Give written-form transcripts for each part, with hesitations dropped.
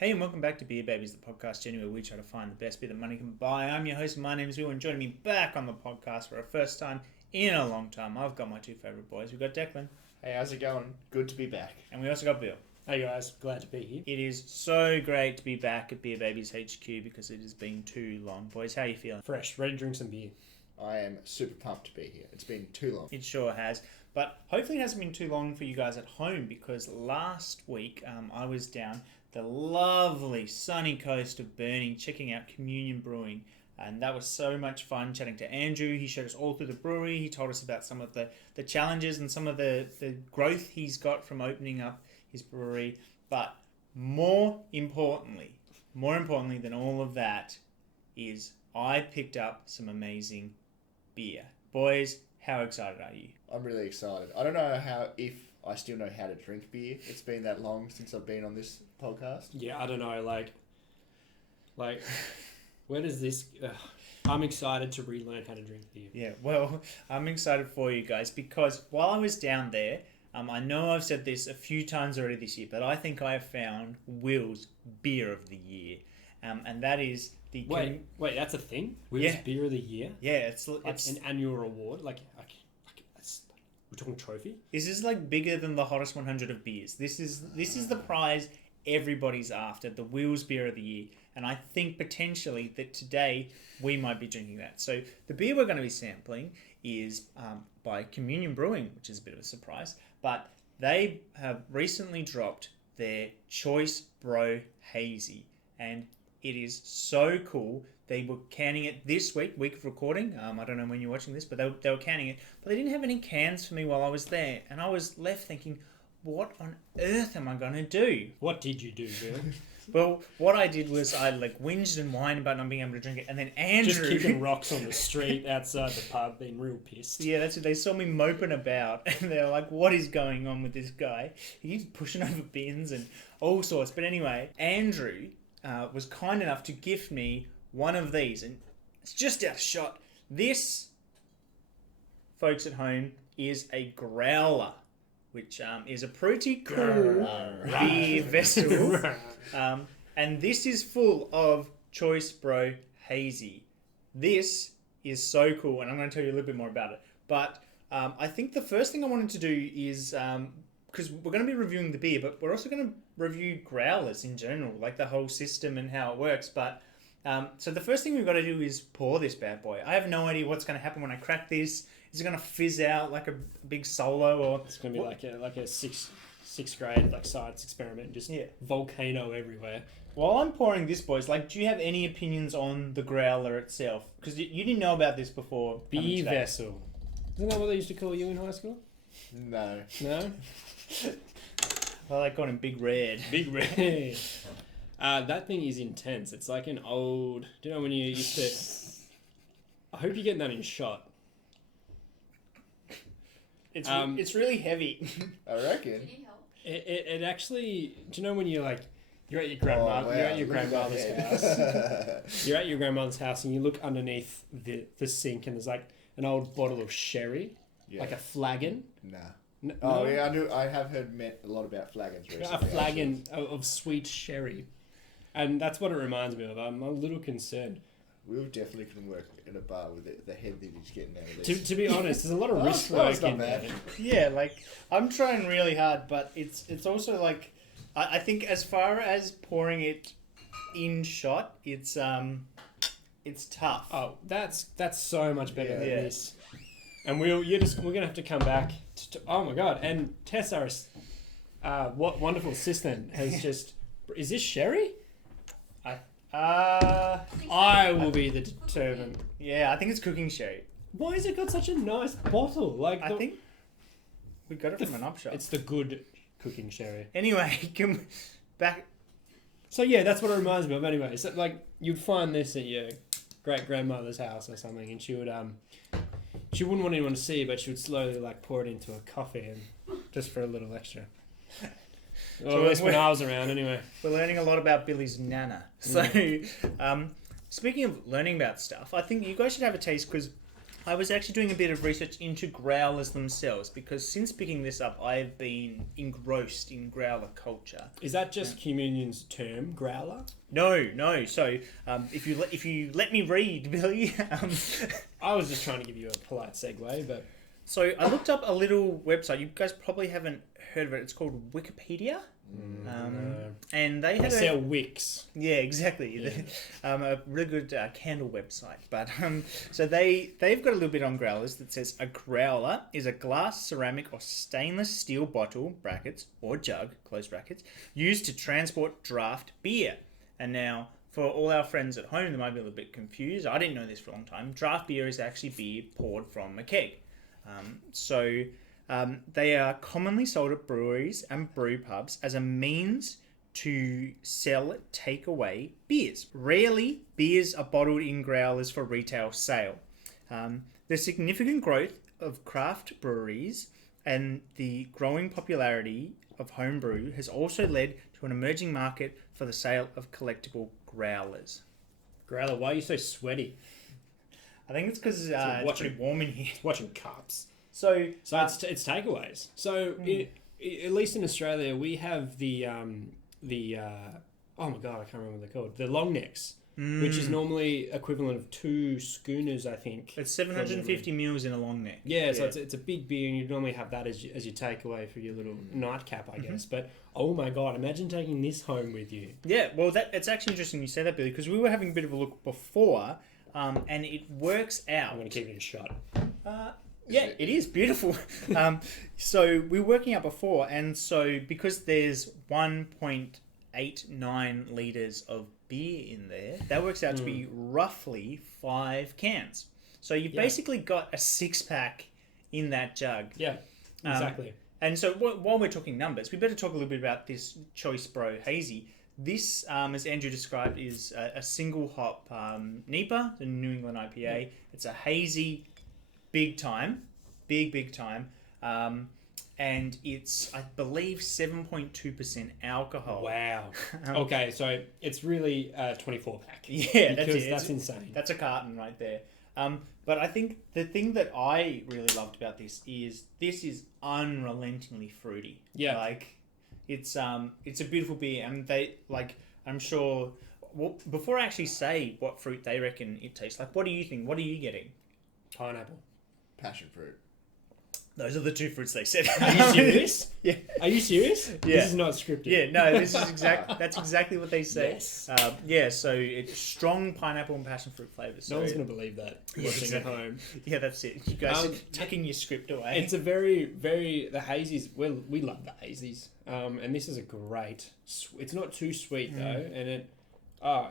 Hey, and welcome back to Beer Babies, the podcast journey where we try to find the best beer that money can buy. I'm your host, my name is Will, and joining me back on the podcast for a first time in a long time, I've got my two favourite boys. We've got Declan. Hey, how's it going? Good to be back. And we also got Bill. Hey guys, glad to be here. It is so great to be back at Beer Babies HQ because it has been too long. Boys, how are you feeling? Fresh, ready to drink some beer. I am super pumped to be here. It's been too long. It sure has. But hopefully it hasn't been too long for you guys at home because last week I was down the lovely sunny coast of Burnie checking out Communion Brewing. And that was so much fun chatting to Andrew. He showed us all through the brewery. He told us about some of the challenges and some of the growth he's got from opening up his brewery. But more importantly than all of that is I picked up some amazing beer. Boys, how excited are you? I'm really excited. I don't know if I still know how to drink beer. It's been that long since I've been on this podcast. Yeah, I don't know, like, where does this... I'm excited to relearn how to drink beer. Yeah, well, I'm excited for you guys because while I was down there, I know I've said this a few times already this year, but I think I have found Will's Beer of the Year. And that is the... Wait, that's a thing? Will's Beer of the Year? Yeah, it's an annual award? We're talking trophy? This is like bigger than the hottest 100 of beers. This is the prize everybody's after, the Will's Beer of the Year. And I think potentially that today we might be drinking that. So the beer we're going to be sampling is by Communion Brewing, which is a bit of a surprise. But they have recently dropped their Choice Bro Hazy. And it is so cool. They were canning it this week of recording. I don't know when you're watching this, but they were canning it. But they didn't have any cans for me while I was there. And I was left thinking, what on earth am I going to do? What did you do, Bill? Well, what I did was I whinged and whined about not being able to drink it. And then Andrew... Just kicking rocks on the street outside the pub, being real pissed. Yeah, that's it. They saw me moping about. And they're like, what is going on with this guy? He's pushing over bins and all sorts. But anyway, Andrew was kind enough to gift me one of these, and it's just out of shot. This, folks at home, is a growler, which is a pretty cool beer vessel. And this is full of Choice Bro Hazy. This is so cool, and I'm going to tell you a little bit more about it. But I think the first thing I wanted to do is, because we're going to be reviewing the beer, but we're also going to review growlers in general, like the whole system and how it works. But so the first thing we've got to do is pour this bad boy. I have no idea what's going to happen when I crack this. Is it going to fizz out like a big solo, or it's going to be like a sixth grade science experiment, just volcano everywhere. While I'm pouring this, boys, do you have any opinions on the growler itself? Because you didn't know about this before. Beer vessel. Isn't that what they used to call you in high school? No. No? Well, they called him Big Red. Big Red. That thing is intense. It's like an old... Do you know when you used to... I hope you're getting that in shot. It's really heavy. I reckon. It actually... Do you know when you're you're at your grandmother, you're at your grandmother's house. You're at your grandmother's house and you look underneath the sink and there's an old bottle of sherry, like a flagon. Nah. No? Oh yeah, I have heard a lot about flagons recently. A flagon of sweet sherry. And that's what it reminds me of. I'm a little concerned. We definitely can work in a bar with the head that he's getting out of this. To be honest, there's a lot of risk work in there. Yeah, I'm trying really hard, but it's also I think as far as pouring it in shot, it's tough. Oh, that's so much better than Yeah. this. And we're gonna have to come back to oh my god! And Tessa, what wonderful assistant has just is this sherry? I will be the determined. Yeah, I think it's cooking sherry. Why has it got such a nice bottle? I think we got it from an op shop. It's the good cooking sherry. Anyway, back. So yeah, that's what it reminds me of. Anyway, so you'd find this at your great grandmother's house or something, and she wouldn't want anyone to see, but she would slowly pour it into a coffee and just for a little extra. Well, at least when I was around, anyway. We're learning a lot about Billy's nana. So, speaking of learning about stuff, I think you guys should have a taste because I was actually doing a bit of research into growlers themselves because since picking this up, I've been engrossed in growler culture. Is that just Communion's term, growler? No. So if you let me read, Billy. I was just trying to give you a polite segue, but So I looked up a little website. You guys probably haven't heard of it. It's called Wikipedia. no. And they They had sell wicks. yeah, exactly. Yeah. A really good candle website. But so they've got a little bit on growlers that says a growler is a glass, ceramic, or stainless steel bottle (brackets) or jug (close brackets) used to transport draft beer. And now, for all our friends at home, they might be a little bit confused. I didn't know this for a long time. Draft beer is actually beer poured from a keg. They are commonly sold at breweries and brew pubs as a means to sell takeaway beers. Rarely, beers are bottled in growlers for retail sale. The significant growth of craft breweries and the growing popularity of homebrew has also led to an emerging market for the sale of collectible growlers. Growler, why are you so sweaty? I think it's because it's pretty warm in here. Watching cups. So It's takeaways. So at least in Australia, we have the oh my god, I can't remember what they're called. The long necks, which is normally equivalent of 2 schooners, I think. it's 750 mils in a long neck. Yeah, so it's a big beer, and you'd normally have that as your takeaway for your little nightcap, I guess. But oh my god, imagine taking this home with you. Yeah, well, it's actually interesting you say that, Billy, because we were having a bit of a look before, and it works out. I'm going to keep it in shot. Yeah, it is beautiful. So we were working out before, and so because there's 1.89 litres of beer in there, that works out to be roughly 5 cans. So you've basically got a 6-pack in that jug. Yeah, exactly. And so while we're talking numbers, we better talk a little bit about this Choice Bro Hazy. This, as Andrew described, is a single hop NEPA, the New England IPA. Yeah. It's a hazy, big time. And it's, I believe, 7.2% alcohol. Wow. Okay, so it's really a 24-pack. Yeah, that's insane. That's a carton right there. But I think the thing that I really loved about this is unrelentingly fruity. Yeah. Like, it's a beautiful beer, and I'm sure. Well, before I actually say what fruit they reckon it tastes like, what do you think? What are you getting? Pineapple. Passion fruit. Those are the 2 fruits they said. Are you serious? Yeah. Are you serious? Yeah. This is not scripted. Yeah, no, this is that's exactly what they say. Yes. So it's strong pineapple and passion fruit flavors. So No one's going to believe that watching at home. Yeah, that's it. You guys are tucking your script away. It's a very, very... The hazies... Well, we love the hazies. And this is a great... It's not too sweet, though. And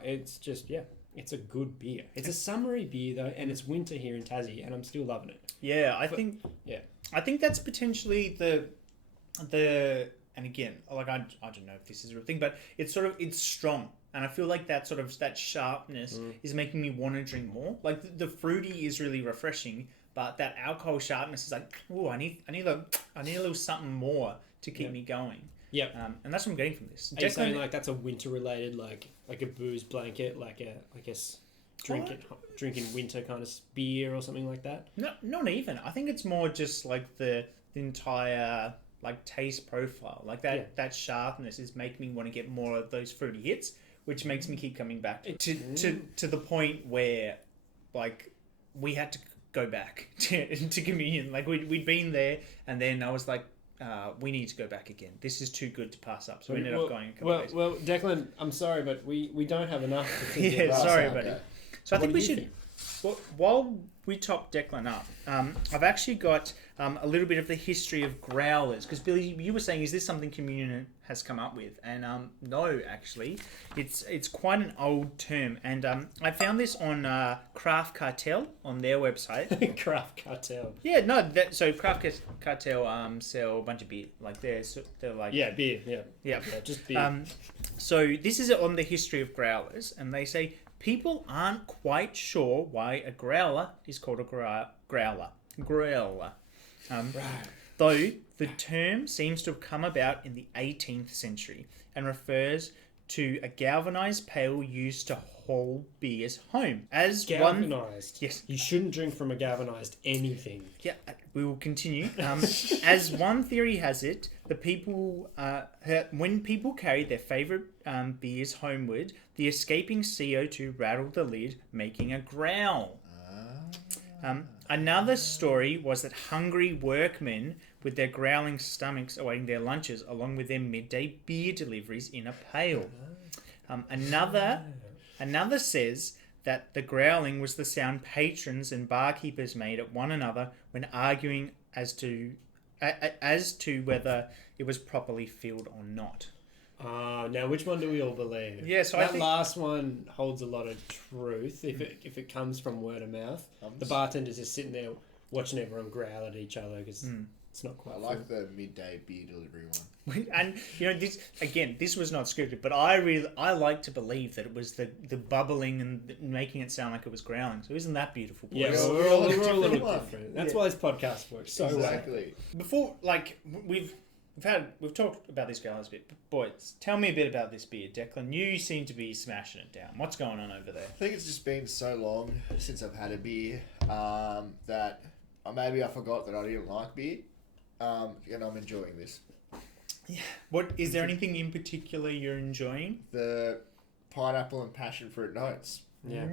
it's just, yeah... It's a good beer. It's a summery beer though, and it's winter here in Tassie, and I'm still loving it. Yeah, I think that's potentially the and again, like I don't know if this is a real thing, but it's strong, and I feel like that sharpness is making me want to drink more. Like the fruity is really refreshing, but that alcohol sharpness is like, oh, I need a little something more to keep me going. Yep. And that's what I'm getting from this. Are you saying like that's a winter related, like a booze blanket, like a, I guess, drinking winter kind of beer or something like that? No, not even. I think it's more just like the entire like taste profile, like that sharpness is making me want to get more of those fruity hits, which makes me keep coming back to the point where like we had to go back to communion. Like we'd been there, and then I was like, we need to go back again. This is too good to pass up. So we ended up going a couple of days. Well, Declan, I'm sorry, but we don't have enough. Yeah, sorry, buddy. Okay. So I think we should... Well, while we top Declan up, I've actually got a little bit of the history of growlers. Because, Billy, you were saying, is this something Communion has come up with? And no, actually. It's quite an old term. And I found this on Craft Cartel on their website. Craft Cartel. Yeah, no. So Craft Cartel sell a bunch of beer. Like they're like... Yeah, beer. Yeah, just beer. So this is on the history of growlers. And they say... People aren't quite sure why a growler is called a growler. Though the term seems to have come about in the 18th century and refers to a galvanized pail used to haul beers home. Galvanized. Yes. You shouldn't drink from a galvanized anything. Yeah, we will continue. As one theory has it, when people carried their favorite beers homeward, the escaping CO2 rattled the lid, making a growl. Another story was that hungry workmen with their growling stomachs awaiting their lunches, along with their midday beer deliveries in a pail. Another says that the growling was the sound patrons and barkeepers made at one another when arguing as to whether it was properly filled or not. Now which one do we all believe? Yeah, so that last one holds a lot of truth if it comes from word of mouth. The bartender's just sitting there watching everyone growl at each other because it's not quite. I like the midday beer delivery one. And this was not scripted, but I like to believe that it was the bubbling and making it sound like it was growling. So isn't that beautiful? Boys? Yeah, we're all a little different. That's why this podcast works so exactly. well. Before, we've talked about this Growlers a bit. But boys, tell me a bit about this beer, Declan. You seem to be smashing it down. What's going on over there? I think it's just been so long since I've had a beer that maybe I forgot that I didn't like beer, and I'm enjoying this. Yeah. What is there anything in particular you're enjoying? The pineapple and passion fruit notes. Yeah,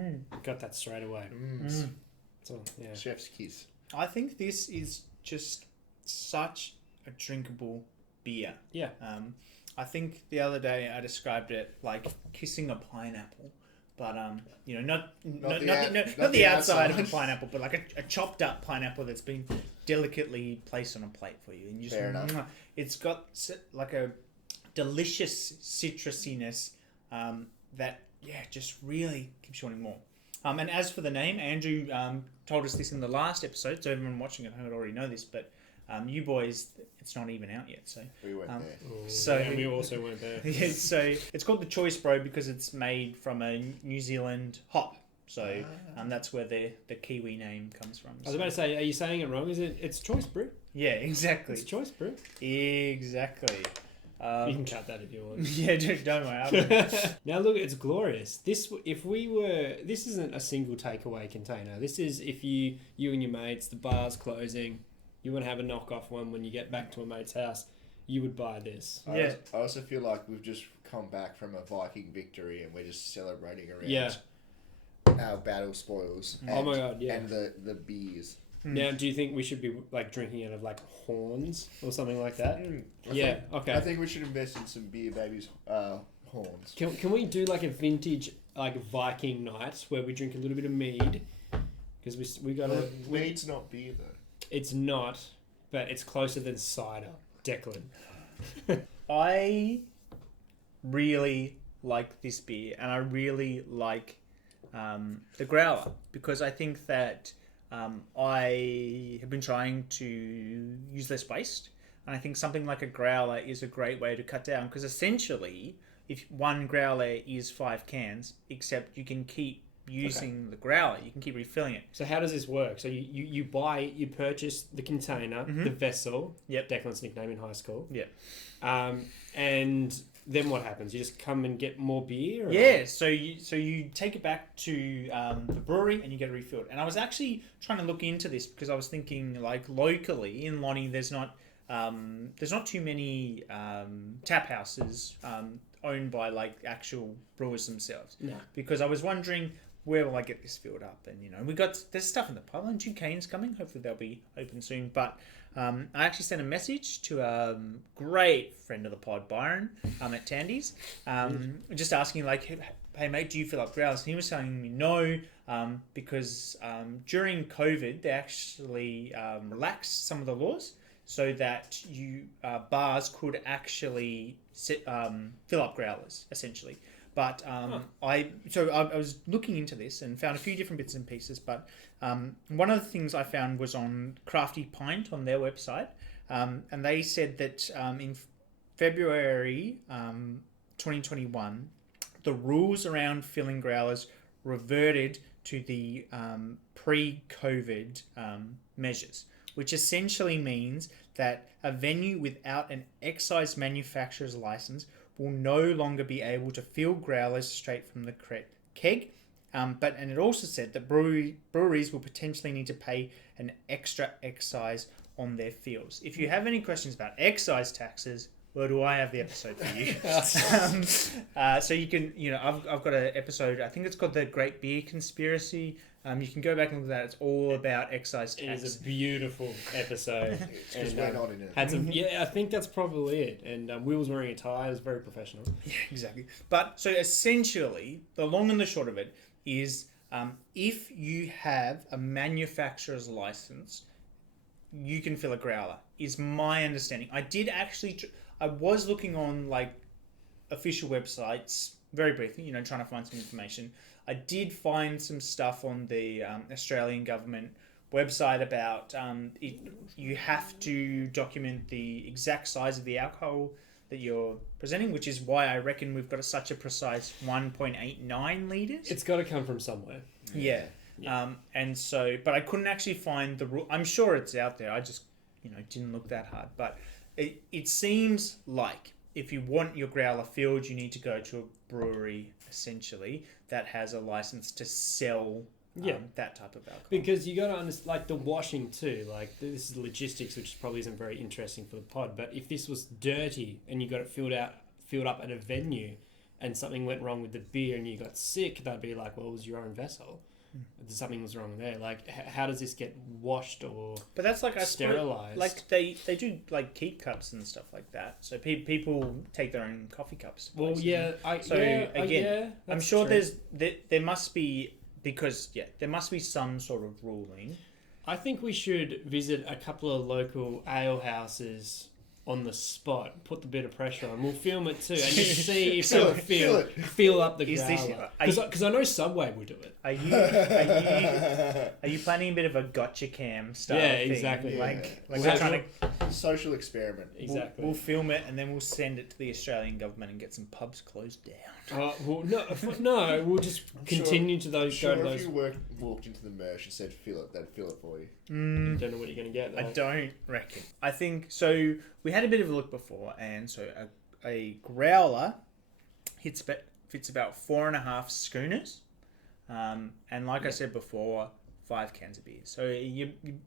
got that straight away. So, yeah. Chef's kiss. I think this is just such a drinkable beer. Yeah. I think the other day I described it like kissing a pineapple, but not the outside of the pineapple, but like a chopped up pineapple that's been delicately placed on a plate for you, and you just Fair enough. It's got like a delicious citrusiness that just really keeps you wanting more. And as for the name, Andrew told us this in the last episode, so everyone watching at home would already know this, but you boys, it's not even out yet, so we weren't there. So and we also weren't there. Yeah, so it's called the Choice Bro because it's made from a New Zealand hop. So that's where the Kiwi name comes from. I was about to say, are you saying it wrong? It's Choice Brew? Yeah, exactly. It's Choice Brew. Exactly. You can cut that if you want. Yeah, don't worry. Now look, it's glorious. This isn't a single takeaway container. This is if you and your mates, the bar's closing, you want to have a knockoff one when you get back to a mate's house, you would buy this. Yeah. I also feel like we've just come back from a Viking victory and we're just celebrating around our battle spoils. And, oh my god, yeah. And the beers. Now, do you think we should be like drinking out of like horns or something like that? Okay. I think we should invest in some beer babies' horns. Can we do like a vintage like Viking night where we drink a little bit of mead? Because we got to. Mead's not beer though. It's not, but it's closer than cider. Declan. I really like this beer, and I really like the Growler because I think that I have been trying to use less waste, and I think something like a Growler is a great way to cut down because essentially, if one Growler is 5 cans, except you can keep using the Growler, you can keep refilling it. So how does this work? So you purchase the container, the vessel. Yep. Declan's nickname in high school. Yep. And then what happens? You just come and get more beer? Or? Yeah, so you take it back to the brewery and you get it refilled. And I was actually trying to look into this because I was thinking like locally in Lonnie there's not too many tap houses owned by like actual brewers themselves. No. Because I was wondering where will I get this filled up, and there's stuff in the pipeline. 2 canes coming. Hopefully they'll be open soon. But I actually sent a message to a great friend of the pod, Byron, at Tandy's, just asking like, hey mate, do you fill up Growlers? And he was telling me no, because during COVID they actually relaxed some of the laws so that bars could actually fill up Growlers essentially. But I was looking into this and found a few different bits and pieces. But one of the things I found was on Crafty Pint on their website, and they said that in February 2021, the rules around filling Growlers reverted to the pre-COVID measures, which essentially means that a venue without an excise manufacturer's license will no longer be able to fill growlers straight from the keg. And it also said that breweries will potentially need to pay an extra excise on their fills. If you have any questions about excise taxes, well, do I have the episode for you? So you can, I've got an episode, I think it's called The Great Beer Conspiracy. You can go back and look at that. It's all about excise tax. It is a beautiful episode. Because we're not in it. Had some, I think that's probably it. And Will was wearing a tie. It was very professional. Yeah, exactly. But so essentially, the long and the short of it is if you have a manufacturer's license, you can fill a growler, is my understanding. I did actually... I was looking on like official websites very briefly, trying to find some information. I did find some stuff on the Australian government website about you have to document the exact size of the alcohol that you're presenting, which is why I reckon we've got such a precise 1.89 litres. It's got to come from somewhere. Yeah. And so, but I couldn't actually find the rule. I'm sure it's out there. I just, didn't look that hard. But it seems like if you want your growler filled, you need to go to a brewery, essentially, that has a license to sell that type of alcohol. Because you got to understand, like the washing too, like this is logistics, which probably isn't very interesting for the pod, but if this was dirty and you got it filled up at a venue and something went wrong with the beer and you got sick, they'd be like, well, it was your own vessel. Something was wrong there. Like, how does this get washed or but that's like sterilized? Like they do like keep cups and stuff like that. So people take their own coffee cups. Well, yeah. I'm sure true. there must be there must be some sort of ruling. I think we should visit a couple of local ale houses on the spot, put the bit of pressure on. We'll film it too, and just see if they feel up the growler. Because I know Subway will do it. Are you planning a bit of a gotcha cam style thing? Exactly. Like we're trying to social experiment. Exactly. We'll film it and then we'll send it to the Australian government and get some pubs closed down. No, we'll just continue to those. Sure, go to those. if you walked into the merch and said fill it, they'd fill it for you. You don't know what you're going to get, though. I don't reckon. I think so. We had a bit of a look before, and so a growler fits about 4.5 schooners, and like I said before, 5 cans of beer. So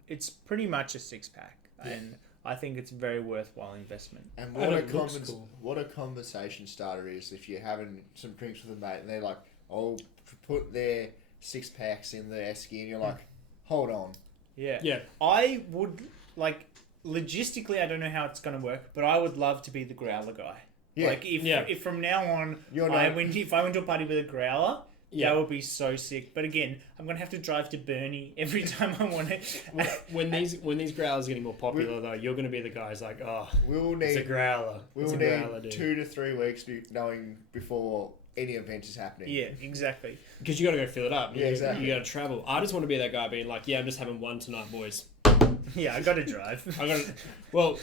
it's pretty much a 6-pack, and I think it's a very worthwhile investment. And cool. what a conversation starter is if you're having some drinks with a mate and they're like, "Oh, put their 6-packs in the esky," and you're like, "Hold on." Yeah. I would logistically, I don't know how it's going to work, but I would love to be the growler guy. Yeah. Like if from now on, if I went to a party with a growler, that would be so sick. But again, I'm going to have to drive to Burnie every time I want to. When these growlers are getting more popular, though, you're going to be the guys like, it's a growler. We'll need 2 to 3 weeks knowing before any event is happening. Yeah, exactly. Because you got to go fill it up. Exactly. You got to travel. I just want to be that guy being like, I'm just having one tonight, boys. Yeah, I got to drive. I got a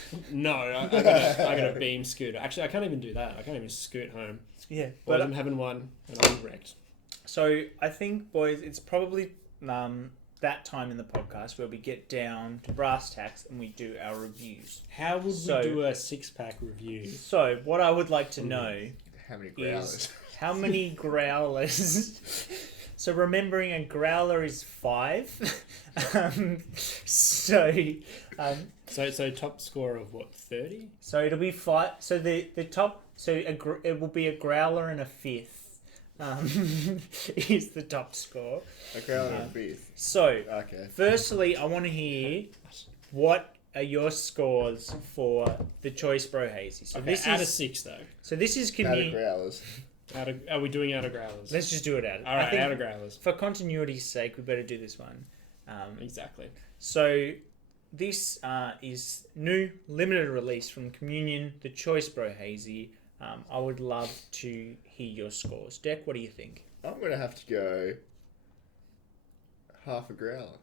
beam scooter. Actually, I can't even do that. I can't even scoot home. Yeah, but I'm having one and I'm wrecked. So I think, boys, it's probably that time in the podcast where we get down to brass tacks and we do our reviews. How would we do a 6-pack review? So what I would like to know how many growlers? Is how many growlers. So remembering a growler is 5. So top score of what, 30? So it'll be 5. So the top. So it will be a growler and a 5th. Is the top score. A growler and a 5th. So okay. Firstly, I want to hear what are your scores for the Choice Bro Hazy. So this is out of 6 though. So this is out of growlers. Are we doing out of growlers? Let's just do it out. All right, out of growlers. For continuity's sake, we better do this one. Exactly. So this is new limited release from Communion, the Choice Bro Hazy. I would love to hear your scores. Deck, what do you think? I'm going to have to go half a growler.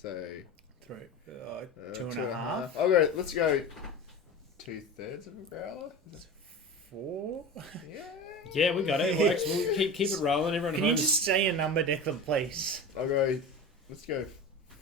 So 2.5. Let's go 2/3 of a growler. 4. Yeah, we got it. It works. We'll keep it rolling. Everyone. Can you just say a number, Declan, please? Let's go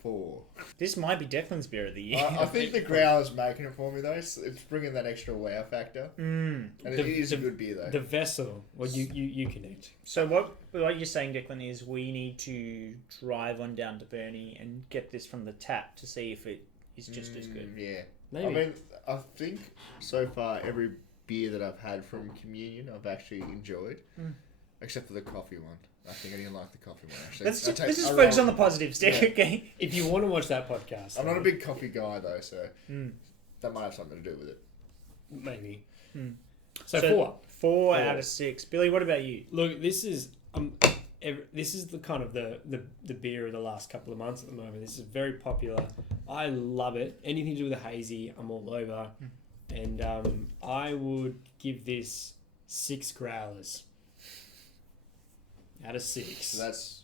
4. This might be Declan's beer of the year. I think the Growler's making it for me though. It's bringing that extra wow factor, and it is a good beer though. The vessel, well, you connect. So what you're saying, Declan, is we need to drive on down to Burnie and get this from the tap to see if it is just as good. Yeah, Maybe. I mean, I think so far every beer that I've had from Communion I've actually enjoyed, except for the coffee one. I think I didn't like the coffee one actually. Let's just focus on the positives, Dick. Yeah. Okay. If you want to watch that podcast, I'm not a big coffee guy though, so Mm. that might have something to do with it. maybe. Mm. So 4. 4 out of 6. Billy, what about you? Look, this is the kind of the beer of the last couple of months at the moment. This is very popular. I love it. Anything to do with a hazy, I'm all over. And I would give this 6 growlers out of 6. So that's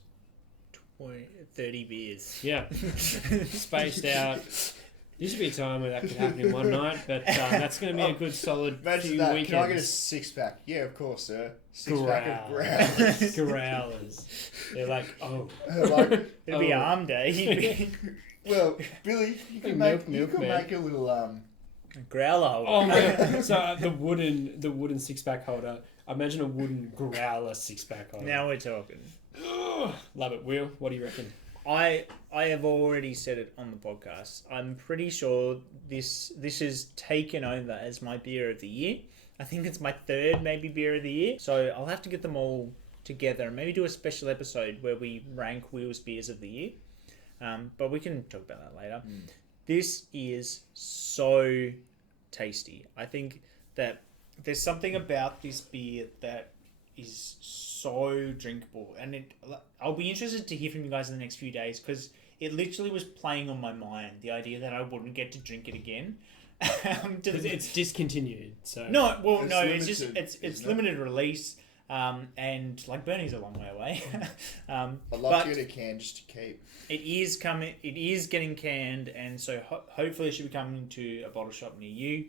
30 beers. Yeah, spaced out. There should be a time where that could happen in one night, but that's going to be a good solid imagine few that. weekends. Can I get a 6-pack? Yeah, of course, sir. 6-pack of Growlers. Growlers. They're like, oh. Like, It'll be arm day. well, Billy, you can Milk, make a little Growler holder. Oh my god! So the wooden 6-pack holder. Imagine a wooden growler 6-pack holder. Now we're talking. Love it. Will, what do you reckon? I have already said it on the podcast. I'm pretty sure this is taken over as my beer of the year. I think it's my 3rd maybe beer of the year. So I'll have to get them all together and maybe do a special episode where we rank Will's beers of the year. But we can talk about that later. This is so tasty. I think that there's something about this beer that is so drinkable, and I'll be interested to hear from you guys in the next few days, because it literally was playing on my mind, the idea that I wouldn't get to drink it again. It's discontinued. So No, well, It's no, limited, it's limited release, and like Burnie's a long way away. I'd love but to get a can just to keep. it is coming. It is getting canned, and so hopefully it should be coming to a bottle shop near you.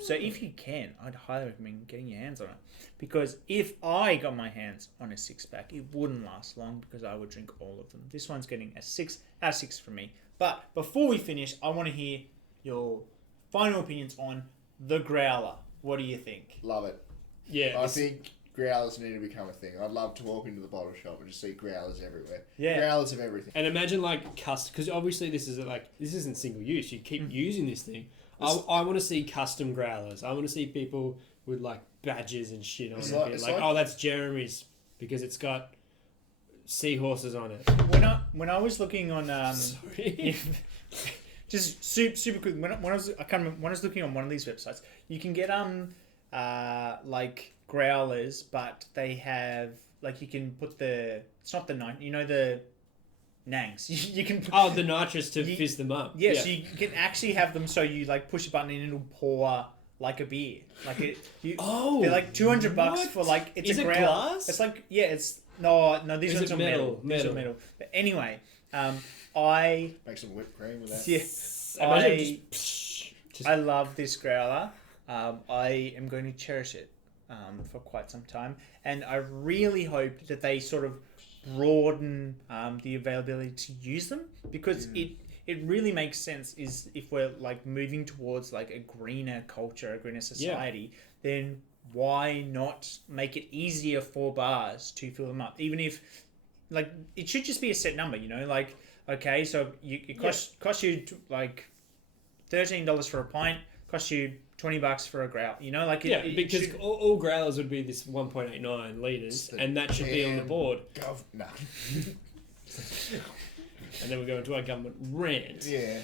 So if you can, I'd highly recommend getting your hands on it, because if I got my hands on a 6-pack, it wouldn't last long because I would drink all of them. This one's getting a 6 out of 6 from me. But before we finish, I want to hear your final opinions on the Growler. What do you think? Love it. yeah, I think Growlers need to become a thing. I'd love to walk into the bottle shop and just see Growlers everywhere. Yeah. Growlers of everything. and imagine like because obviously this isn't single use. You keep using this thing. I want to see custom growlers. I want to see people with like badges and shit on it. Like, oh, that's Jeremy's because it's got seahorses on it. When I was looking on Sorry. just super quick, when I was looking on one of these websites, you can get like growlers, but they have like, you can put it's not the the nangs. You can the nitrous to fizz them up. Yeah, so you can actually have them, so you like push a button and it'll pour like a beer. Like they're like $200 for like it's Is a it growler. glass? It's like it's no these Is ones it are metal? These are metal. But anyway, I Make some whipped cream with that. yeah Just I love this growler. I am going to cherish it for quite some time, and I really hope that they sort of broaden the availability to use them, because it really makes sense. Is if we're like moving towards like a greener culture, a greener society, then why not make it easier for bars to fill them up? Even if like it should just be a set number, like okay, so it costs you like $13 for a pint, costs you $20 for a growl. because should... all growlers would be this 1.89 litres, and that should be on the board. Nah. And then we go into our government rant. Yeah.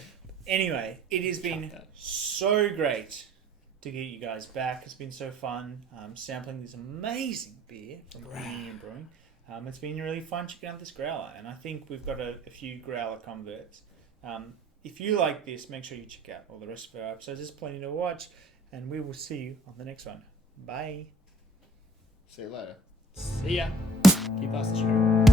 Anyway, it has been so great to get you guys back. It's been so fun sampling this amazing beer from Communion Brewing. It's been really fun checking out this growler, and I think we've got a few growler converts. If you like this, make sure you check out all the rest of our episodes. There's plenty to watch, and we will see you on the next one. Bye. See you later. See ya. Keep us straight.